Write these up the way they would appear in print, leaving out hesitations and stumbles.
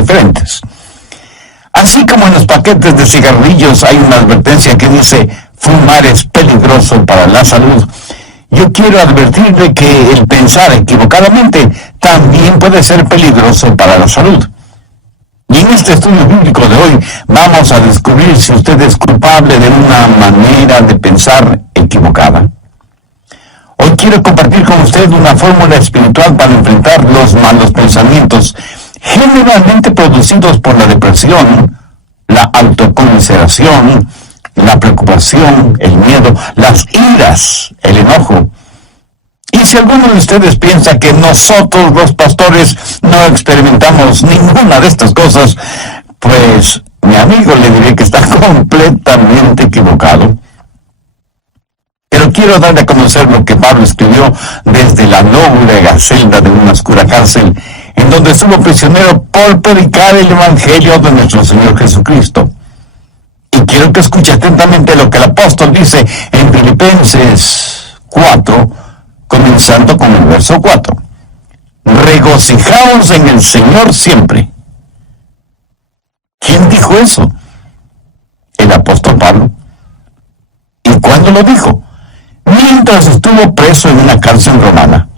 diferentes. Así como en los paquetes de cigarrillos hay una advertencia que dice fumar es peligroso para la salud, yo quiero advertirle que el pensar equivocadamente también puede ser peligroso para la salud. Y en este estudio bíblico de hoy vamos a descubrir si usted es culpable de una manera de pensar equivocada. Hoy quiero compartir con usted una fórmula espiritual para enfrentar los malos pensamientos, generalmente producidos por la depresión, la autocomiseración, la preocupación, el miedo, las iras, el enojo. Y si alguno de ustedes piensa que nosotros los pastores no experimentamos ninguna de estas cosas, pues mi amigo le diré que está completamente equivocado. Pero quiero darle a conocer lo que Pablo escribió desde la lóbrega celda de una oscura cárcel, en donde estuvo prisionero por predicar el Evangelio de nuestro Señor Jesucristo. Y quiero que escuche atentamente lo que el apóstol dice en Filipenses 4, comenzando con el verso 4. Regocijaos en el Señor siempre. ¿Quién dijo eso? El apóstol Pablo. ¿Y cuándo lo dijo? Mientras estuvo preso en una cárcel romana.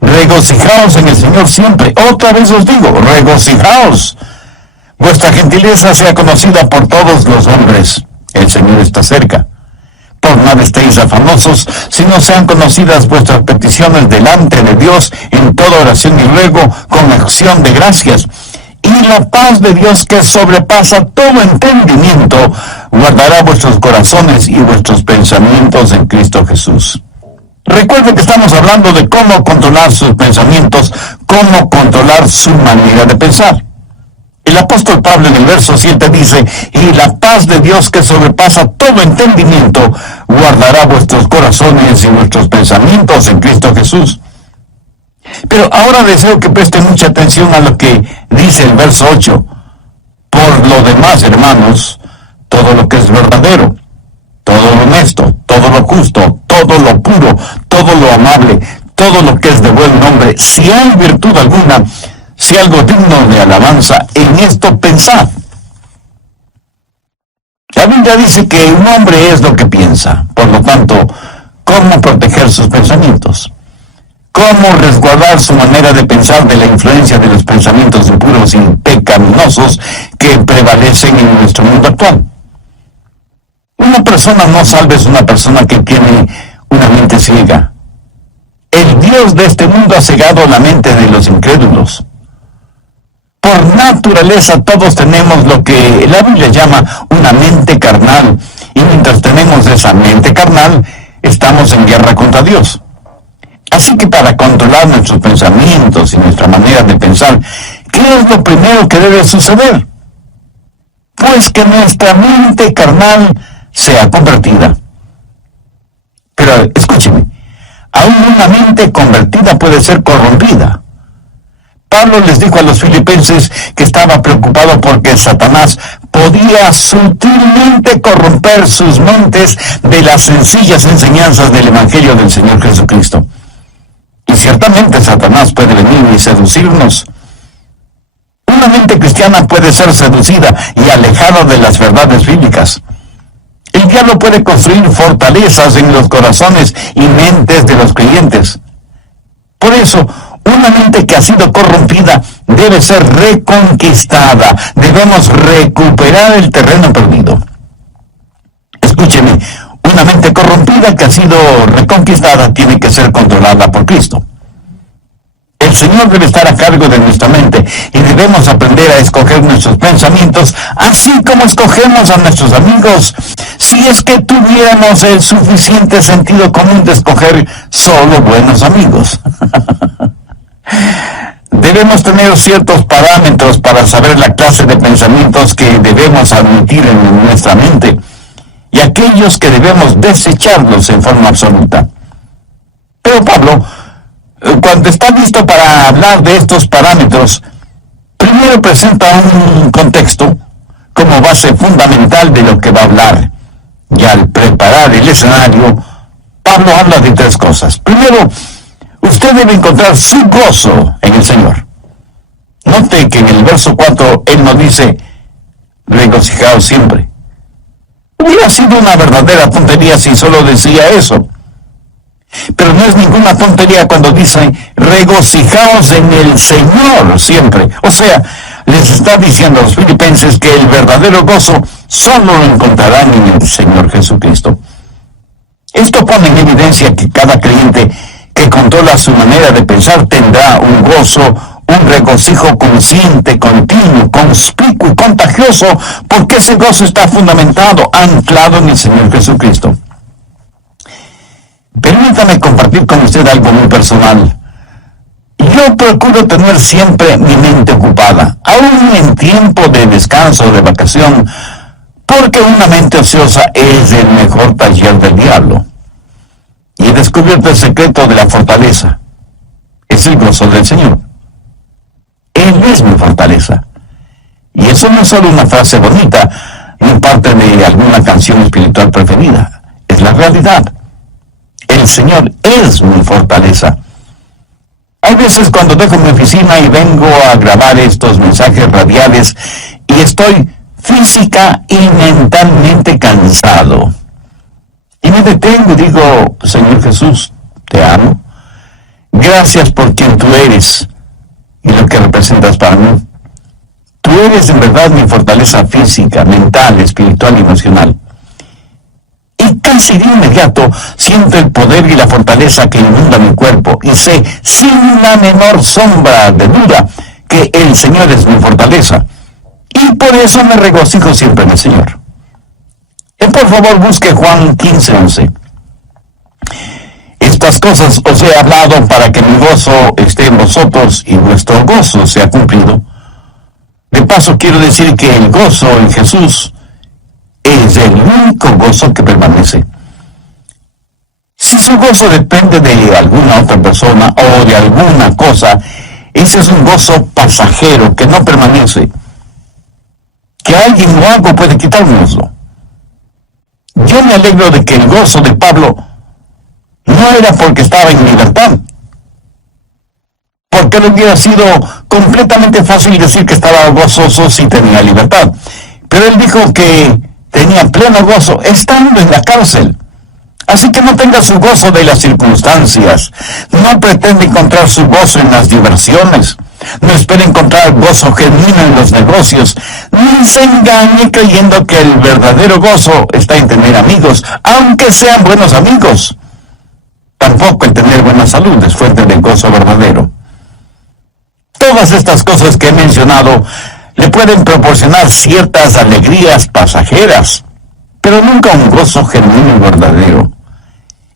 Regocijaos en el Señor siempre. Otra vez os digo, regocijaos. Vuestra gentileza sea conocida por todos los hombres. El Señor está cerca. Por nada estéis afanosos, sino sean conocidas vuestras peticiones delante de Dios en toda oración y ruego con acción de gracias. Y la paz de Dios, que sobrepasa todo entendimiento, guardará vuestros corazones y vuestros pensamientos en Cristo Jesús. Recuerden que estamos hablando de cómo controlar sus pensamientos, cómo controlar su manera de pensar. El apóstol Pablo en el verso 7 dice, y la paz de Dios que sobrepasa todo entendimiento, guardará vuestros corazones y vuestros pensamientos en Cristo Jesús. Pero ahora deseo que presten mucha atención a lo que dice el verso 8. Por lo demás, hermanos, todo lo que es verdadero, todo lo honesto, todo lo justo, todo lo puro, todo lo amable, todo lo que es de buen nombre, si hay virtud alguna, si algo digno de alabanza, en esto pensad. La Biblia dice que un hombre es lo que piensa. Por lo tanto, ¿cómo proteger sus pensamientos? ¿Cómo resguardar su manera de pensar de la influencia de los pensamientos impuros y pecaminosos que prevalecen en nuestro mundo actual? Una persona no salva es una persona que tiene una mente ciega. El Dios de este mundo ha cegado la mente de los incrédulos. Por naturaleza todos tenemos lo que la Biblia llama una mente carnal, y mientras tenemos esa mente carnal, estamos en guerra contra Dios. Así que para controlar nuestros pensamientos y nuestra manera de pensar, ¿qué es lo primero que debe suceder? Pues que nuestra mente carnal sea convertida. Pero escúcheme, aún una mente convertida puede ser corrompida. Pablo les dijo a los filipenses que estaba preocupado porque Satanás podía sutilmente corromper sus mentes de las sencillas enseñanzas del Evangelio del Señor Jesucristo. Y ciertamente Satanás puede venir y seducirnos. Una mente cristiana puede ser seducida y alejada de las verdades bíblicas. El diablo puede construir fortalezas en los corazones y mentes de los creyentes. Por eso, una mente que ha sido corrompida debe ser reconquistada. Debemos recuperar el terreno perdido. Escúcheme, una mente corrompida que ha sido reconquistada tiene que ser controlada por Cristo. El Señor debe estar a cargo de nuestra mente y debemos aprender a escoger nuestros pensamientos, así como escogemos a nuestros amigos, si es que tuviéramos el suficiente sentido común de escoger solo buenos amigos. Debemos tener ciertos parámetros para saber la clase de pensamientos que debemos admitir en nuestra mente y aquellos que debemos desecharlos en forma absoluta. Pero Pablo, cuando está listo para hablar de estos parámetros, primero presenta un contexto como base fundamental de lo que va a hablar. Y al preparar el escenario, Pablo habla de tres cosas. Primero, usted debe encontrar su gozo en el Señor. Note que en el verso 4, Él nos dice, regocijaos siempre. Hubiera sido una verdadera tontería si solo decía eso. Pero no es ninguna tontería cuando dice, regocijaos en el Señor siempre. O sea, les está diciendo a los filipenses que el verdadero gozo solo lo encontrarán en el Señor Jesucristo. Esto pone en evidencia que cada creyente que controla su manera de pensar tendrá un gozo, un regocijo consciente, continuo, conspicuo y contagioso, porque ese gozo está fundamentado, anclado en el Señor Jesucristo. Permítame compartir con usted algo muy personal. Yo procuro tener siempre mi mente ocupada, aún en tiempo de descanso o de vacación, porque una mente ociosa es el mejor taller del diablo. Y he descubierto el secreto de la fortaleza. Es el gozo del Señor. Él es mi fortaleza. Y eso no es solo una frase bonita, ni parte de alguna canción espiritual preferida. Es la realidad. El Señor es mi fortaleza. Hay veces cuando dejo mi oficina y vengo a grabar estos mensajes radiales y estoy física y mentalmente cansado. Y me detengo y digo, Señor Jesús, te amo. Gracias por quien tú eres y lo que representas para mí. Tú eres en verdad mi fortaleza física, mental, espiritual y emocional. Y casi de inmediato siento el poder y la fortaleza que inunda mi cuerpo y sé sin la menor sombra de duda que el Señor es mi fortaleza. Y por eso me regocijo siempre en el Señor. Por favor, busque Juan 15:11. Estas cosas os he hablado para que mi gozo esté en vosotros y vuestro gozo sea cumplido. De paso, quiero decir que el gozo en Jesús es el único gozo que permanece. Si su gozo depende de alguna otra persona o de alguna cosa, ese es un gozo pasajero que no permanece. Que alguien o algo puede quitárnoslo. Yo me alegro de que el gozo de Pablo no era porque estaba en libertad, porque le hubiera sido completamente fácil decir que estaba gozoso si tenía libertad. Pero él dijo que tenía pleno gozo estando en la cárcel. Así que no tenga su gozo de las circunstancias, no pretende encontrar su gozo en las diversiones, no espere encontrar gozo genuino en los negocios, ni se engañe creyendo que el verdadero gozo está en tener amigos, aunque sean buenos amigos. Tampoco en tener buena salud es fuente de gozo verdadero. Todas estas cosas que he mencionado le pueden proporcionar ciertas alegrías pasajeras, pero nunca un gozo genuino y verdadero.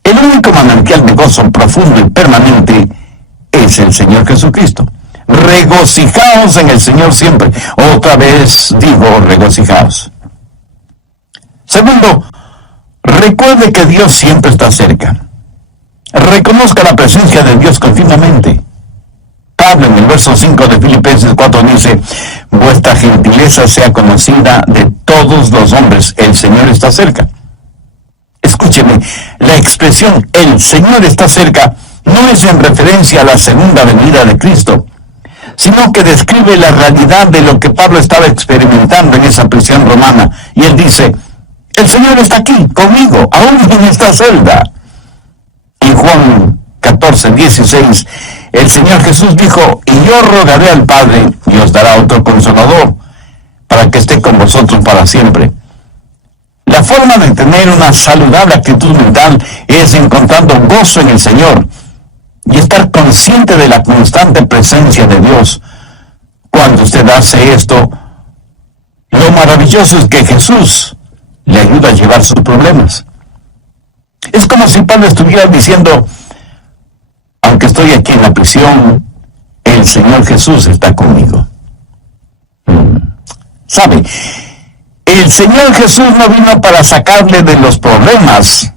El único manantial de gozo profundo y permanente es el Señor Jesucristo. Regocijaos en el Señor siempre. Otra vez digo, regocijaos. Segundo, recuerde que Dios siempre está cerca. Reconozca la presencia de Dios continuamente. Pablo en el verso 5 de Filipenses 4 dice, vuestra gentileza sea conocida de todos los hombres, el Señor está cerca. Escúcheme, la expresión el Señor está cerca no es en referencia a la segunda venida de Cristo, sino que describe la realidad de lo que Pablo estaba experimentando en esa prisión romana. Y él dice, el Señor está aquí, conmigo, aún en esta celda. Y Juan 14:16, el Señor Jesús dijo, y yo rogaré al Padre, y os dará otro consolador, para que esté con vosotros para siempre. La forma de tener una saludable actitud mental es encontrando gozo en el Señor y estar consciente de la constante presencia de Dios. Cuando usted hace esto, lo maravilloso es que Jesús le ayuda a llevar sus problemas. Es como si Pablo estuviera diciendo, aunque estoy aquí en la prisión, el Señor Jesús está conmigo. ¿Sabe? El Señor Jesús no vino para sacarle de los problemas,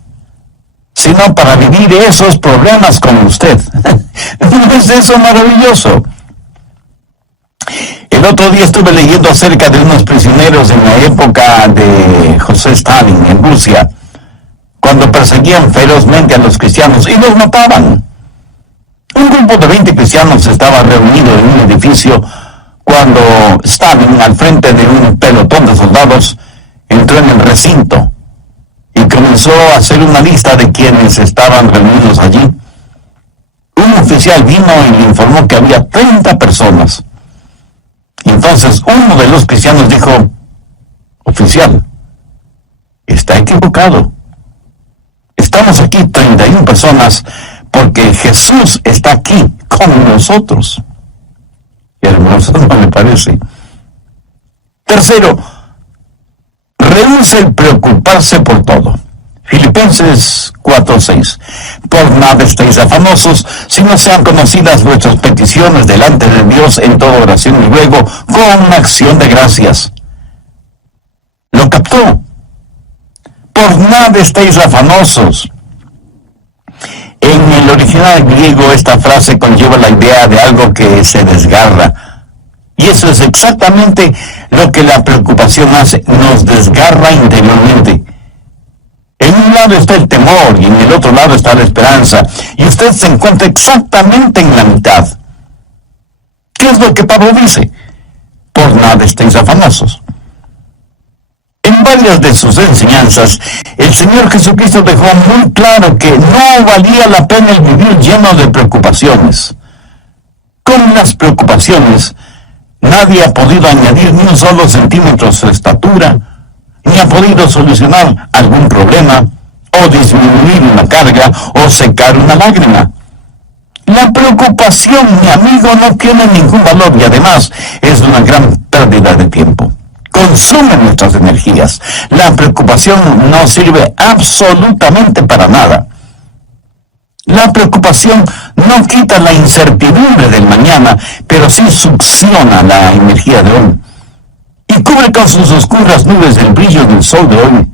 sino para vivir esos problemas con usted. ¿No es eso maravilloso? El otro día estuve leyendo acerca de unos prisioneros en la época de José Stalin en Rusia, cuando perseguían ferozmente a los cristianos y los mataban. Un grupo de 20 cristianos estaba reunido en un edificio cuando Stalin, al frente de un pelotón de soldados, entró en el recinto y comenzó a hacer una lista de quienes estaban reunidos allí. Un oficial vino y le informó que había 30 personas. Entonces uno de los cristianos dijo: oficial, está equivocado. Estamos aquí 31 personas porque Jesús está aquí con nosotros. Y hermoso, ¿no le parece? Tercero, rehúse el preocuparse por todo. Filipenses 4:6. Por nada estéis afanosos, sino sean conocidas vuestras peticiones delante de Dios en toda oración y ruego con acción de gracias. ¿Lo captó? Por nada estéis afanosos. En el original griego esta frase conlleva la idea de algo que se desgarra. Y eso es exactamente lo que la preocupación hace, nos desgarra interiormente. En un lado está el temor y en el otro lado está la esperanza. Y usted se encuentra exactamente en la mitad. ¿Qué es lo que Pablo dice? Por nada estéis afanosos. En varias de sus enseñanzas, el Señor Jesucristo dejó muy claro que no valía la pena el vivir lleno de preocupaciones. Con las preocupaciones, nadie ha podido añadir ni un solo centímetro a su estatura, ni ha podido solucionar algún problema, o disminuir una carga, o secar una lágrima. La preocupación, mi amigo, no tiene ningún valor y además es una gran pérdida de tiempo. Consume nuestras energías. La preocupación no sirve absolutamente para nada. La preocupación no quita la incertidumbre del mañana, pero sí succiona la energía de hoy y cubre con sus oscuras nubes el brillo del sol de hoy.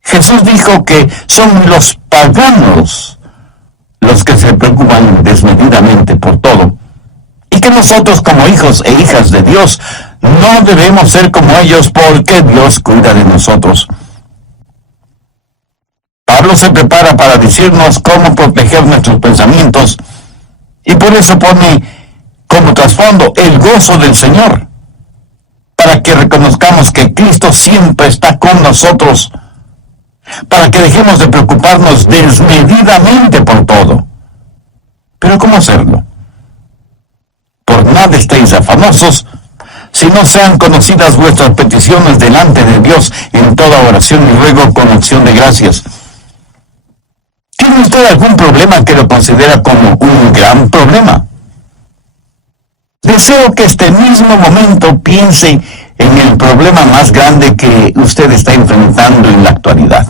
Jesús dijo que son los paganos los que se preocupan desmedidamente por todo, y que nosotros como hijos e hijas de Dios no debemos ser como ellos porque Dios cuida de nosotros. Pablo se prepara para decirnos cómo proteger nuestros pensamientos y por eso pone como trasfondo el gozo del Señor, para que reconozcamos que Cristo siempre está con nosotros, para que dejemos de preocuparnos desmedidamente por todo. ¿Pero cómo hacerlo? Por nada estéis afanosos, si no sean conocidas vuestras peticiones delante de Dios en toda oración y ruego con acción de gracias. ¿Tiene usted algún problema que lo considera como un gran problema? Deseo que este mismo momento piense en el problema más grande que usted está enfrentando en la actualidad.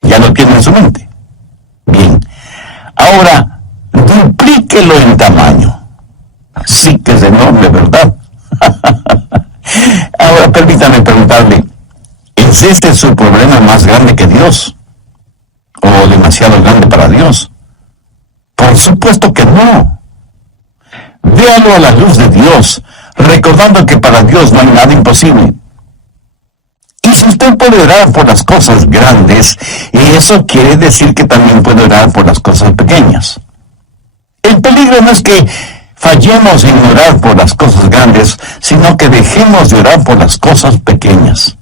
¿Ya lo tiene en su mente? Bien. Ahora, duplíquelo en tamaño. Sí que es enorme, ¿verdad? Ahora, permítame preguntarle, ¿es este su problema más grande que Dios? ¿O demasiado grande para Dios? Por supuesto que no. Véalo a la luz de Dios, recordando que para Dios no hay nada imposible. Y si usted puede orar por las cosas grandes, eso quiere decir que también puede orar por las cosas pequeñas. El peligro no es que fallemos en orar por las cosas grandes, sino que dejemos de orar por las cosas pequeñas.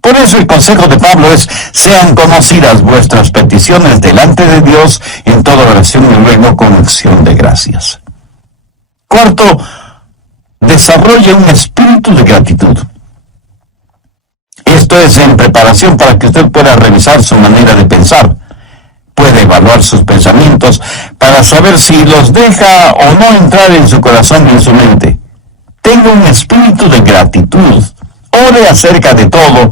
Por eso el consejo de Pablo es: sean conocidas vuestras peticiones delante de Dios en toda oración y ruego con acción de gracias. Cuarto, desarrolle un espíritu de gratitud. Esto es en preparación para que usted pueda revisar su manera de pensar. Puede evaluar sus pensamientos para saber si los deja o no entrar en su corazón y en su mente. Tenga un espíritu de gratitud. Ore acerca de todo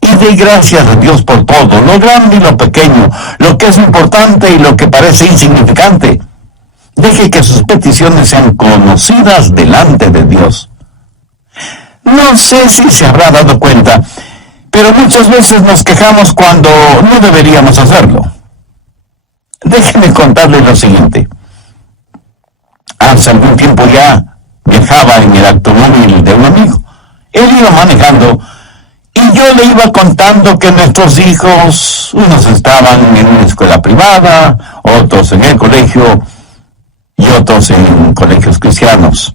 y dé gracias a Dios por todo, lo grande y lo pequeño, lo que es importante y lo que parece insignificante. Deje que sus peticiones sean conocidas delante de Dios. No sé si se habrá dado cuenta, pero muchas veces nos quejamos cuando no deberíamos hacerlo. Déjeme contarle lo siguiente. Hace algún tiempo ya viajaba en el automóvil de un amigo. Él iba manejando y yo le iba contando que nuestros hijos, unos estaban en una escuela privada, otros en el colegio y otros en colegios cristianos.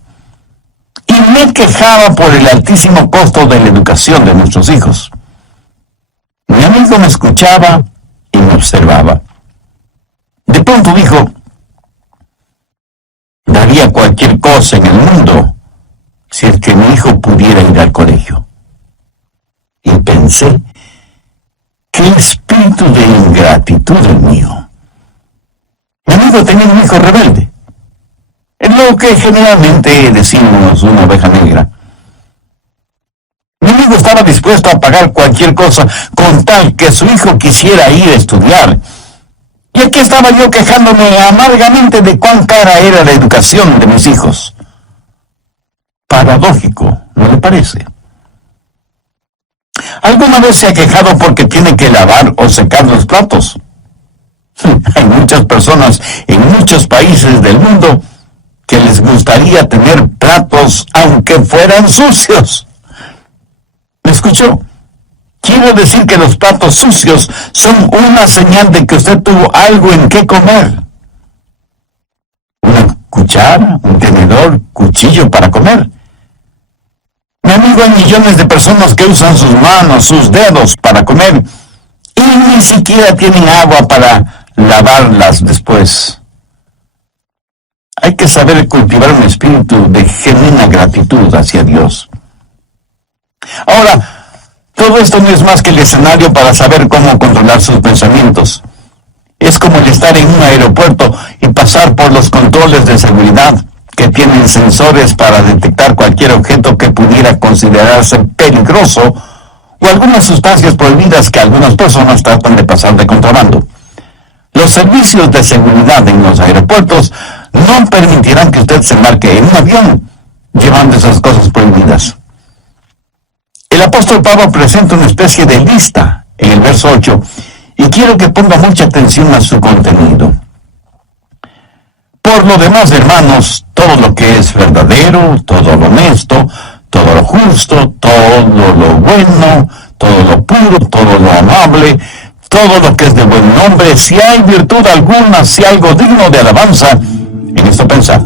quejaba por el altísimo costo de la educación de nuestros hijos. Mi amigo me escuchaba y me observaba. De pronto dijo: daría cualquier cosa en el mundo si es que mi hijo pudiera ir al colegio. Y pensé: qué espíritu de ingratitud el mío. Mi amigo tenía un hijo rebelde, es lo que generalmente decimos una oveja negra. Mi amigo estaba dispuesto a pagar cualquier cosa con tal que su hijo quisiera ir a estudiar. Y aquí estaba yo quejándome amargamente de cuán cara era la educación de mis hijos. Paradójico, ¿no le parece? ¿Alguna vez se ha quejado porque tiene que lavar o secar los platos? Hay muchas personas en muchos países del mundo que les gustaría tener platos aunque fueran sucios. ¿Me escuchó? Quiero decir que los platos sucios son una señal de que usted tuvo algo en qué comer. Una cuchara, un tenedor, cuchillo para comer. Mi amigo, hay millones de personas que usan sus manos, sus dedos para comer y ni siquiera tienen agua para lavarlas después. Hay que saber cultivar un espíritu de genuina gratitud hacia Dios. Ahora, todo esto no es más que el escenario para saber cómo controlar sus pensamientos. Es como el estar en un aeropuerto y pasar por los controles de seguridad que tienen sensores para detectar cualquier objeto que pudiera considerarse peligroso o algunas sustancias prohibidas que algunas personas tratan de pasar de contrabando. Los servicios de seguridad en los aeropuertos no permitirán que usted se embarque en un avión llevando esas cosas prohibidas. El apóstol Pablo presenta una especie de lista en el verso 8 y quiero que ponga mucha atención a su contenido. Por lo demás, hermanos, todo lo que es verdadero, todo lo honesto, todo lo justo, todo lo bueno, todo lo puro, todo lo amable, todo lo que es de buen nombre, si hay virtud alguna, si algo digno de alabanza, en esto pensad.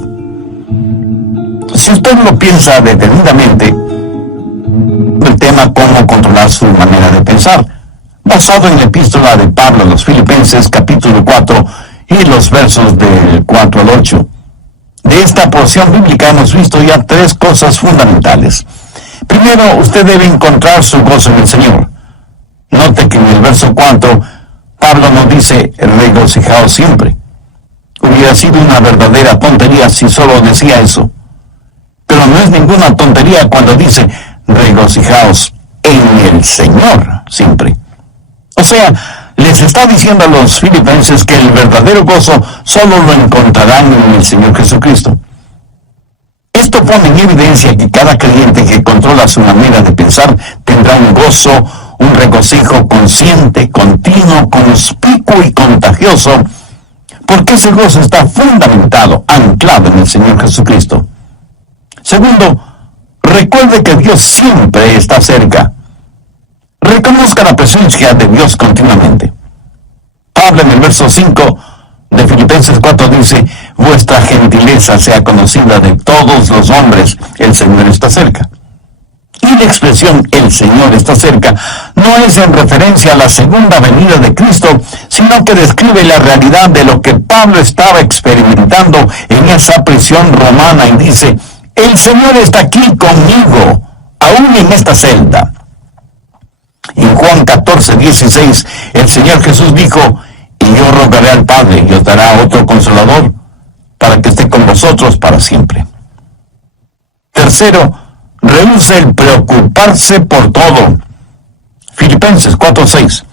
Si usted lo piensa detenidamente, el tema cómo controlar su manera de pensar, basado en la epístola de Pablo a los Filipenses, capítulo 4, y los versos del 4 al 8. De esta porción bíblica hemos visto ya tres cosas fundamentales. Primero, usted debe encontrar su gozo en el Señor. Note que en el verso 4, Pablo nos dice: regocijaos siempre. Hubiera sido una verdadera tontería si solo decía eso. Pero no es ninguna tontería cuando dice: regocijaos en el Señor siempre. O sea, les está diciendo a los filipenses que el verdadero gozo solo lo encontrarán en el Señor Jesucristo. Esto pone en evidencia que cada creyente que controla su manera de pensar tendrá un gozo, un regocijo consciente, continuo, conspicuo y contagioso, porque ese gozo está fundamentado, anclado en el Señor Jesucristo. Segundo, recuerde que Dios siempre está cerca. Reconozca la presencia de Dios continuamente. Pablo en el verso 5 de Filipenses 4 dice: vuestra gentileza sea conocida de todos los hombres, el Señor está cerca. Y la expresión "el Señor está cerca" no es en referencia a la segunda venida de Cristo, sino que describe la realidad de lo que Pablo estaba experimentando en esa prisión romana y dice: el Señor está aquí conmigo, aún en esta celda. En Juan 14:16, el Señor Jesús dijo: y yo rogaré al Padre y os dará otro Consolador, para que esté con vosotros para siempre. Tercero, rehúse el preocuparse por todo. Filipenses 4:6.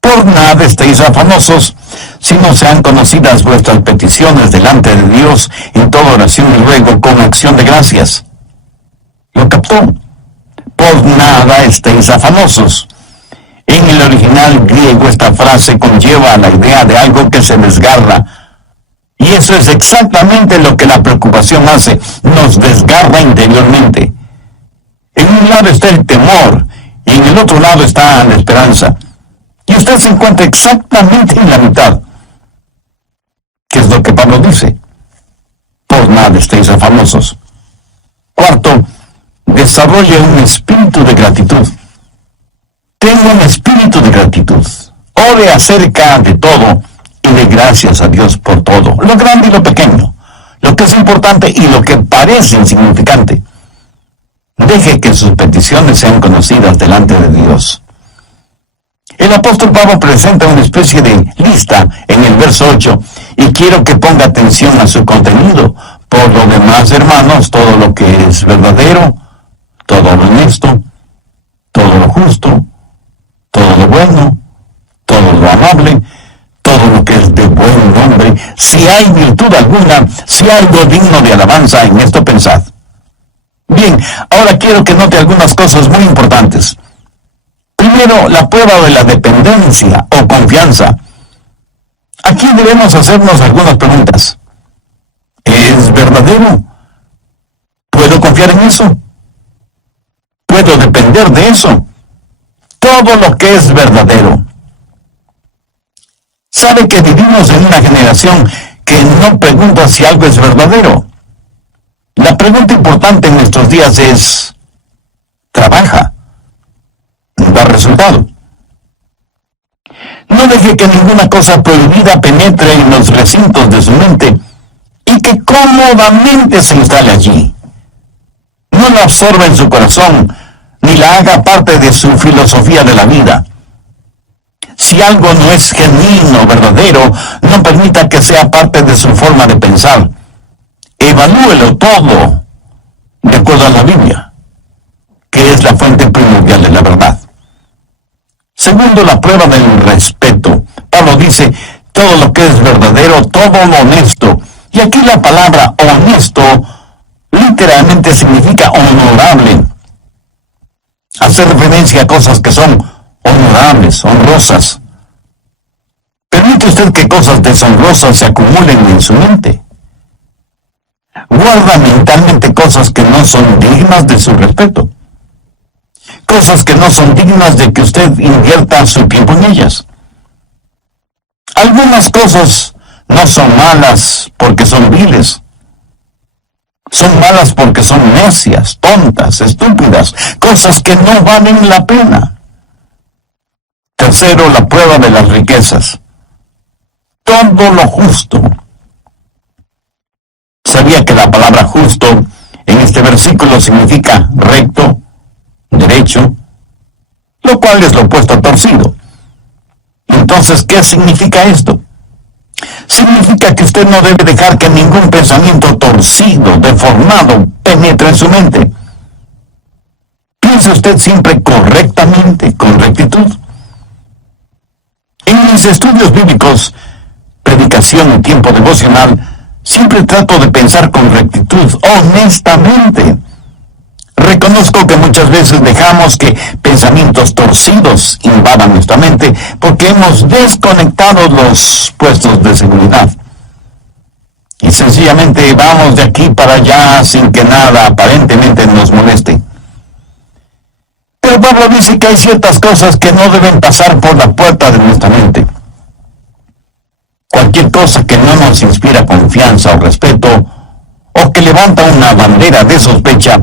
Por nada estéis afanosos, sino sean conocidas vuestras peticiones delante de Dios en toda oración y ruego con acción de gracias. ¿Lo captó? Por nada estéis afanosos. En el original griego esta frase conlleva la idea de algo que se desgarra. Y eso es exactamente lo que la preocupación hace, nos desgarra interiormente. En un lado está el temor y en el otro lado está la esperanza. Y usted se encuentra exactamente en la mitad. ¿Qué es lo que Pablo dice? Por nada estéis afanosos. Cuarto, desarrolle un espíritu de gratitud. Tenga un espíritu de gratitud. Ore acerca de todo y dé gracias a Dios por todo, lo grande y lo pequeño, lo que es importante y lo que parece insignificante. Deje que sus peticiones sean conocidas delante de Dios. El apóstol Pablo presenta una especie de lista en el verso 8 y quiero que ponga atención a su contenido. Por lo demás, hermanos, todo lo que es verdadero, todo lo honesto, todo lo justo, todo lo bueno, todo lo amable, todo lo que es de buen nombre, si hay virtud alguna, si hay algo digno de alabanza, en esto pensad. Bien, ahora quiero que note algunas cosas muy importantes. Primero, la prueba de la dependencia o confianza. Aquí debemos hacernos algunas preguntas. ¿Es verdadero? ¿Puedo confiar en eso? ¿Puedo depender de eso? Todo lo que es verdadero. ¿Sabe que vivimos en una generación que no pregunta si algo es verdadero? La pregunta importante en nuestros días es, ¿trabaja? ¿Da resultado? No deje que ninguna cosa prohibida penetre en los recintos de su mente y que cómodamente se instale allí. No la absorba en su corazón, ni la haga parte de su filosofía de la vida. Si algo no es genuino, verdadero, no permita que sea parte de su forma de pensar. Evalúelo todo de acuerdo a la Biblia, que es la fuente primordial de la verdad. Segundo, la prueba del respeto. Pablo dice, todo lo que es verdadero, todo lo honesto. Y aquí la palabra honesto literalmente significa honorable. Hace referencia a cosas que son honorables, honrosas. ¿Permite usted que cosas deshonrosas se acumulen en su mente? Guarda mentalmente cosas que no son dignas de su respeto. Cosas que no son dignas de que usted invierta su tiempo en ellas. Algunas cosas no son malas porque son viles. Son malas porque son necias, tontas, estúpidas, cosas que no valen la pena. Tercero, la prueba de las riquezas. Todo lo justo. ¿Sabía que la palabra justo en este versículo significa recto, derecho, lo cual es lo opuesto a torcido? Entonces, ¿qué significa esto? Significa que usted no debe dejar que ningún pensamiento torcido, deformado, penetre en su mente. Piense usted siempre correctamente, con rectitud. En mis estudios bíblicos, predicación y tiempo devocional, siempre trato de pensar con rectitud, honestamente. Reconozco que muchas veces dejamos que pensamientos torcidos invadan nuestra mente porque hemos desconectado los puestos de seguridad. Y sencillamente vamos de aquí para allá sin que nada aparentemente nos moleste. Pero Pablo dice que hay ciertas cosas que no deben pasar por la puerta de nuestra mente. Cualquier cosa que no nos inspira confianza o respeto, o que levanta una bandera de sospecha,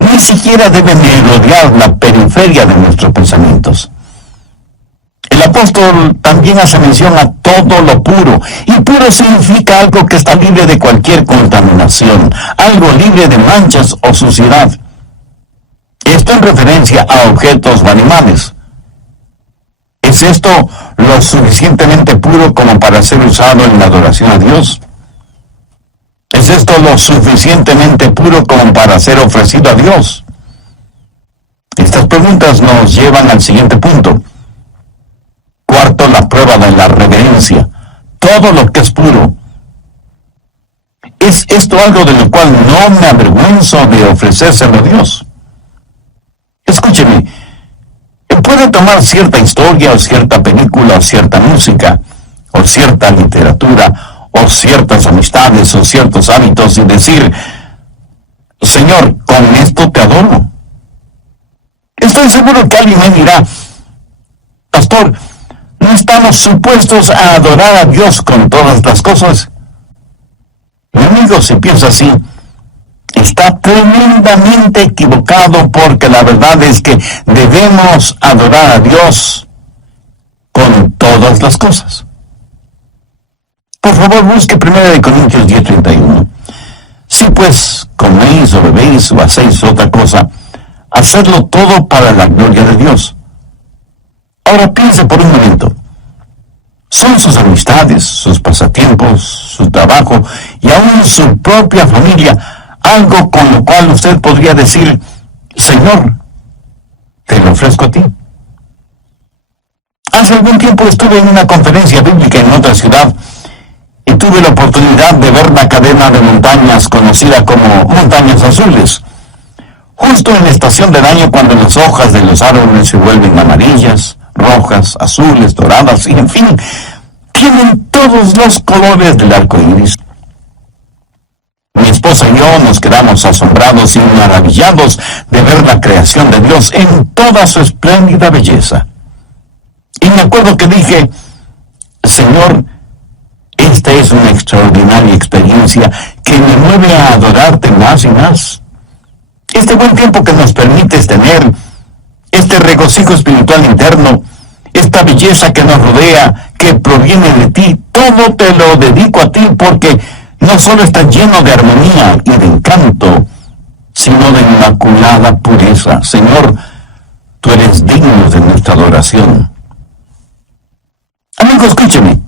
ni siquiera debe merodear la periferia de nuestros pensamientos. El apóstol también hace mención a todo lo puro, y puro significa algo que está libre de cualquier contaminación, algo libre de manchas o suciedad. Esto en referencia a objetos o animales. ¿Es esto lo suficientemente puro como para ser usado en la adoración a Dios? ¿Es esto lo suficientemente puro como para ser ofrecido a Dios? Estas preguntas nos llevan al siguiente punto. Cuarto, la prueba de la reverencia. Todo lo que es puro. ¿Es esto algo de lo cual no me avergüenzo de ofrecérselo a Dios? Escúcheme, puede tomar cierta historia o cierta película o cierta música o cierta literatura o ciertas amistades o ciertos hábitos y decir, Señor, con esto te adoro. Estoy seguro que alguien me dirá, Pastor, ¿no estamos supuestos a adorar a Dios con todas las cosas? Mi amigo, si piensa así, está tremendamente equivocado, porque la verdad es que debemos adorar a Dios con todas las cosas. Por favor, busque 1 Corintios 10:31. Si pues coméis o bebéis o hacéis otra cosa, hacedlo todo para la gloria de Dios. Ahora piense por un momento. Son sus amistades, sus pasatiempos, su trabajo y aún su propia familia algo con lo cual usted podría decir: Señor, te lo ofrezco a ti. Hace algún tiempo estuve en una conferencia bíblica en otra ciudad y tuve la oportunidad de ver la cadena de montañas conocida como Montañas Azules. Justo en la estación del año, cuando las hojas de los árboles se vuelven amarillas, rojas, azules, doradas, y en fin, tienen todos los colores del arco iris. Mi esposa y yo nos quedamos asombrados y maravillados de ver la creación de Dios en toda su espléndida belleza. Y me acuerdo que dije: Señor, esta es una extraordinaria experiencia que me mueve a adorarte más y más. Este buen tiempo que nos permites tener, este regocijo espiritual interno, esta belleza que nos rodea, que proviene de ti, todo te lo dedico a ti, porque no solo está lleno de armonía y de encanto, sino de inmaculada pureza. Señor, tú eres digno de nuestra adoración. Amigo, escúcheme.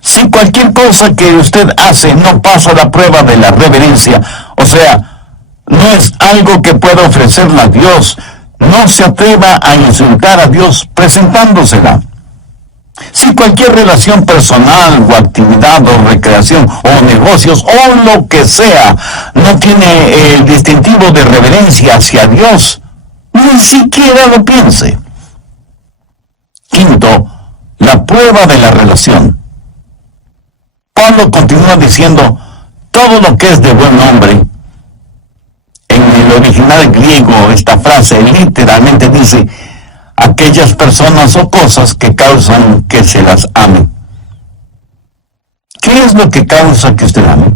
Si cualquier cosa que usted hace no pasa la prueba de la reverencia, o sea, no es algo que pueda ofrecerle a Dios, no se atreva a insultar a Dios presentándosela. Si cualquier relación personal o actividad o recreación o negocios o lo que sea no tiene el distintivo de reverencia hacia Dios, ni siquiera lo piense. Quinto, la prueba de la relación. Pablo continúa diciendo: todo lo que es de buen nombre. En el original griego, esta frase literalmente dice: aquellas personas o cosas que causan que se las ame. ¿Qué es lo que causa que usted ame?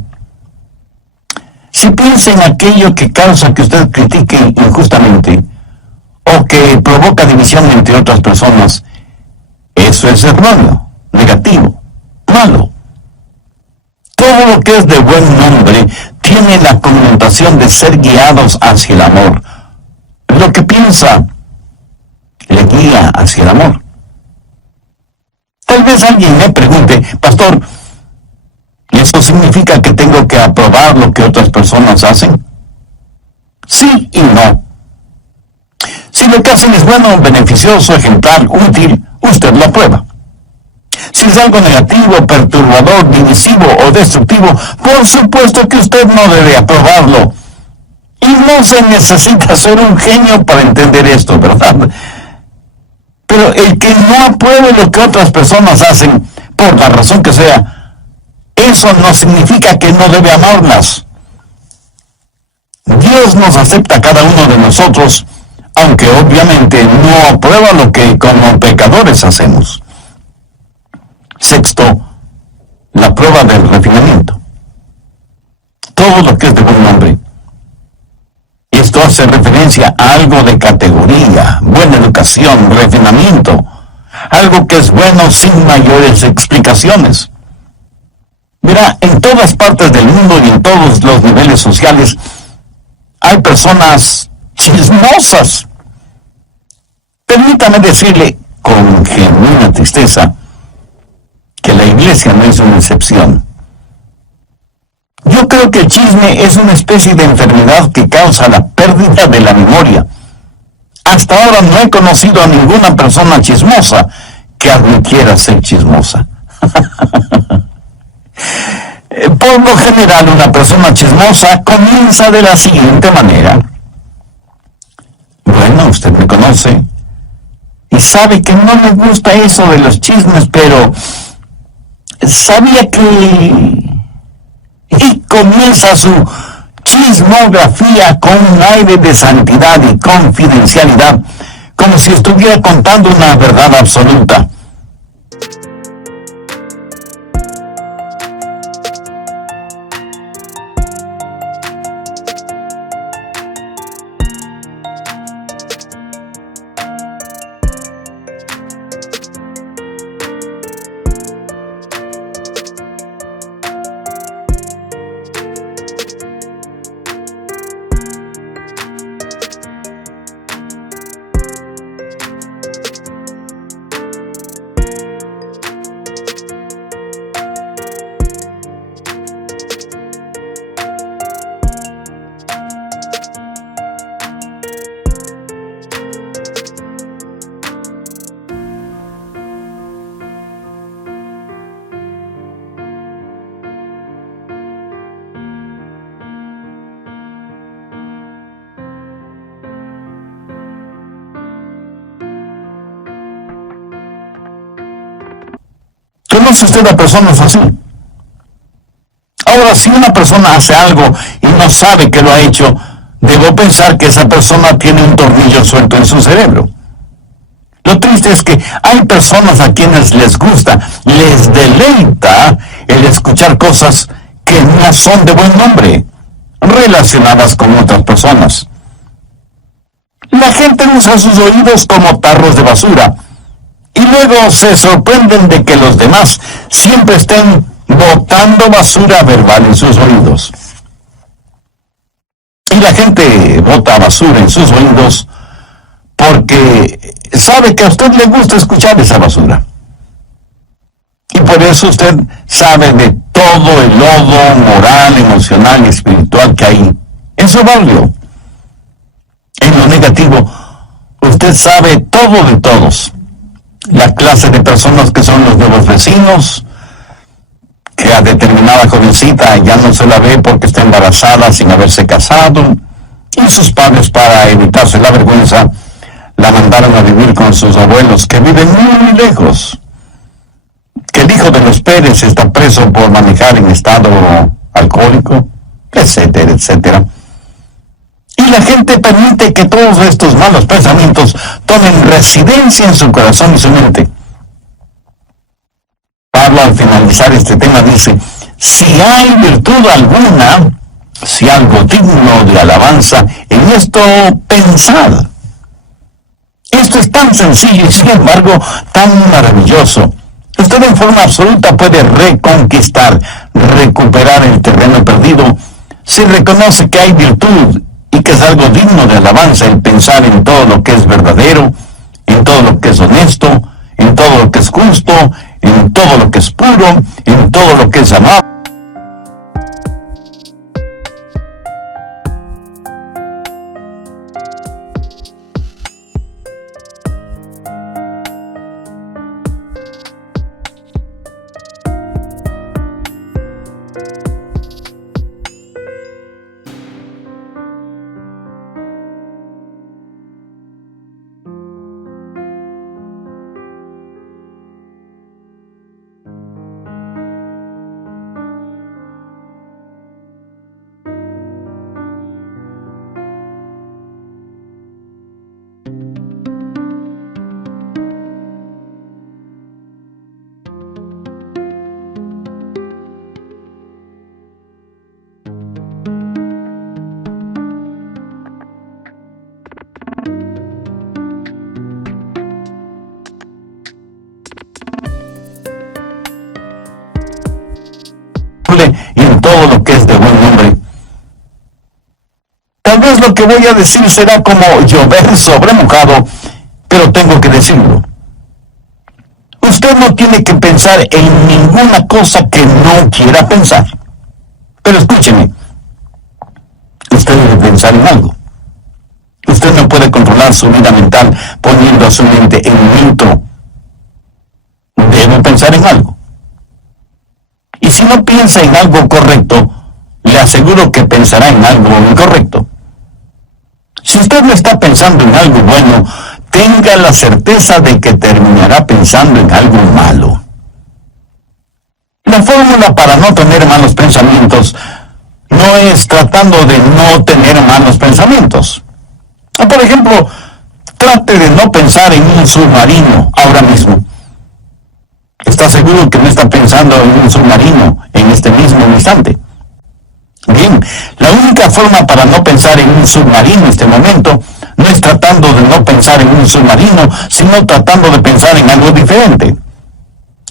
Si piensa en aquello que causa que usted critique injustamente o que provoca división entre otras personas, eso es erróneo, negativo, malo. Todo lo que es de buen nombre tiene la connotación de ser guiados hacia el amor. Lo que piensa le guía hacia el amor. Tal vez alguien me pregunte: pastor, ¿eso significa que tengo que aprobar lo que otras personas hacen? Sí y no. Si lo que hacen es bueno, beneficioso, ejemplar, útil, usted lo aprueba. Si es algo negativo, perturbador, divisivo o destructivo, por supuesto que usted no debe aprobarlo. Y no se necesita ser un genio para entender esto, ¿verdad? Pero el que no apruebe lo que otras personas hacen, por la razón que sea, eso no significa que no debe amarlas. Dios nos acepta a cada uno de nosotros, aunque obviamente no aprueba lo que como pecadores hacemos. Sexto, la prueba del refinamiento. Todo lo que es de buen nombre. Esto hace referencia a algo de categoría, buena educación, refinamiento, algo que es bueno sin mayores explicaciones. Mira, en todas partes del mundo y en todos los niveles sociales hay personas chismosas. Permítame decirle con genuina tristeza que la iglesia no es una excepción. Yo creo que el chisme es una especie de enfermedad que causa la pérdida de la memoria. Hasta ahora no he conocido a ninguna persona chismosa que admitiera ser chismosa. Por lo general, una persona chismosa comienza de la siguiente manera: bueno, usted me conoce y sabe que no me gusta eso de los chismes, pero sabía que... Y comienza su chismografía con un aire de santidad y confidencialidad, como si estuviera contando una verdad absoluta. ¿Conoce usted a personas así? Ahora, si una persona hace algo y no sabe que lo ha hecho, debo pensar que esa persona tiene un tornillo suelto en su cerebro. Lo triste es que hay personas a quienes les gusta, les deleita el escuchar cosas que no son de buen nombre, relacionadas con otras personas. La gente usa sus oídos como tarros de basura y luego se sorprenden de que los demás siempre estén botando basura verbal en sus oídos. Y la gente bota basura en sus oídos porque sabe que a usted le gusta escuchar esa basura. Y por eso usted sabe de todo el lodo moral, emocional y espiritual que hay en su barrio. En lo negativo, usted sabe todo de todos. La clase de personas que son los nuevos vecinos, que a determinada jovencita ya no se la ve porque está embarazada sin haberse casado, y sus padres, para evitarse la vergüenza, la mandaron a vivir con sus abuelos que viven muy lejos. Que el hijo de los Pérez está preso por manejar en estado alcohólico, etcétera, etcétera. Y la gente permite que todos estos malos pensamientos tomen residencia en su corazón y su mente. Pablo, al finalizar este tema, dice: si hay virtud alguna, si algo digno de alabanza, en esto pensad. Esto es tan sencillo y sin embargo tan maravilloso. Usted en forma absoluta puede reconquistar, recuperar el terreno perdido si reconoce que hay virtud y que es algo digno de alabanza el pensar en todo lo que es verdadero, en todo lo que es honesto, en todo lo que es justo, en todo lo que es puro, en todo lo que es amable. Y en todo lo que es de buen nombre. Tal vez lo que voy a decir será como llover sobre mojado, pero tengo que decirlo. Usted no tiene que pensar en ninguna cosa que no quiera pensar. Pero escúcheme, usted debe pensar en algo. Usted no puede controlar su vida mental poniendo a su mente en neutro. Debe pensar en algo. Y si no piensa en algo correcto, le aseguro que pensará en algo incorrecto. Si usted no está pensando en algo bueno, tenga la certeza de que terminará pensando en algo malo. La fórmula para no tener malos pensamientos no es tratando de no tener malos pensamientos. Por ejemplo, trate de no pensar en un submarino ahora mismo. ¿Está seguro que no está pensando en un submarino en este mismo instante? Bien, la única forma para no pensar en un submarino en este momento no es tratando de no pensar en un submarino, sino tratando de pensar en algo diferente.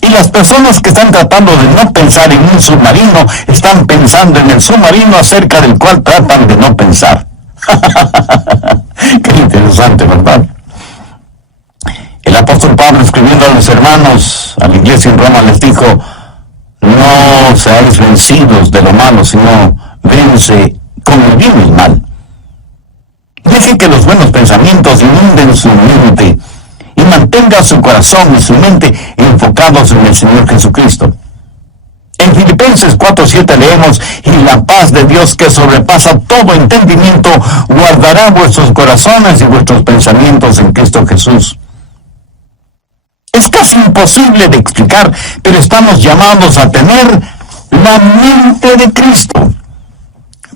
Y las personas que están tratando de no pensar en un submarino están pensando en el submarino acerca del cual tratan de no pensar. Qué interesante, ¿verdad? El apóstol Pablo, escribiendo a los hermanos, a la iglesia en Roma, les dijo: no seáis vencidos de lo malo, sino vence con el bien y el mal. Deje que los buenos pensamientos inunden su mente y mantenga su corazón y su mente enfocados en el Señor Jesucristo. En Filipenses 4:7 leemos: y la paz de Dios, que sobrepasa todo entendimiento, guardará vuestros corazones y vuestros pensamientos en Cristo Jesús. Es casi imposible de explicar, pero estamos llamados a tener la mente de Cristo.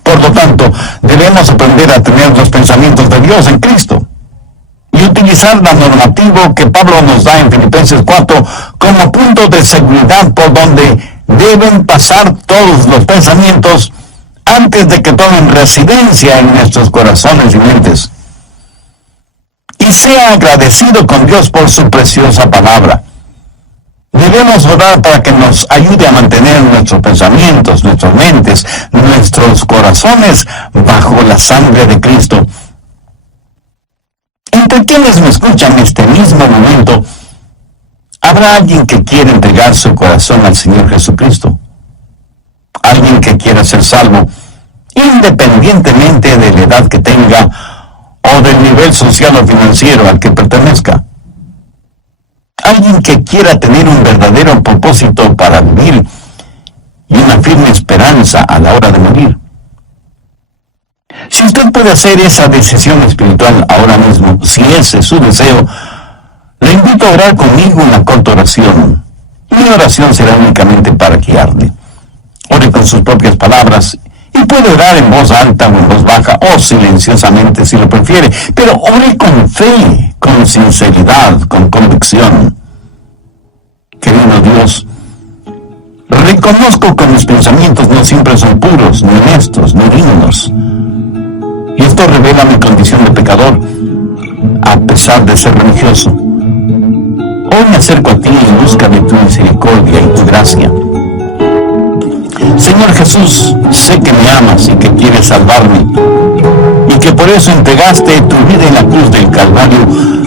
Por lo tanto, debemos aprender a tener los pensamientos de Dios en Cristo y utilizar la normativa que Pablo nos da en Filipenses 4 como punto de seguridad por donde deben pasar todos los pensamientos antes de que tomen residencia en nuestros corazones y mentes. Y sea agradecido con Dios por su preciosa palabra. Debemos orar para que nos ayude a mantener nuestros pensamientos, nuestras mentes, nuestros corazones bajo la sangre de Cristo. Entre quienes me escuchan en este mismo momento, ¿habrá alguien que quiera entregar su corazón al Señor Jesucristo? Alguien que quiera ser salvo, independientemente de la edad que tenga o del nivel social o financiero al que pertenezca. Alguien que quiera tener un verdadero propósito para vivir y una firme esperanza a la hora de morir. Si usted puede hacer esa decisión espiritual ahora mismo, si ese es su deseo, le invito a orar conmigo una corta oración. Mi oración será únicamente para guiarle. Ore con sus propias palabras y puede orar en voz alta o en voz baja o silenciosamente si lo prefiere, pero ore con fe, con sinceridad, con convicción. Querido Dios, reconozco que mis pensamientos no siempre son puros, ni honestos, ni dignos. Y esto revela mi condición de pecador, a pesar de ser religioso. Hoy me acerco a ti en busca de tu misericordia y tu gracia. Señor Jesús, sé que me amas y que quieres salvarme, y que por eso entregaste tu vida en la cruz del Calvario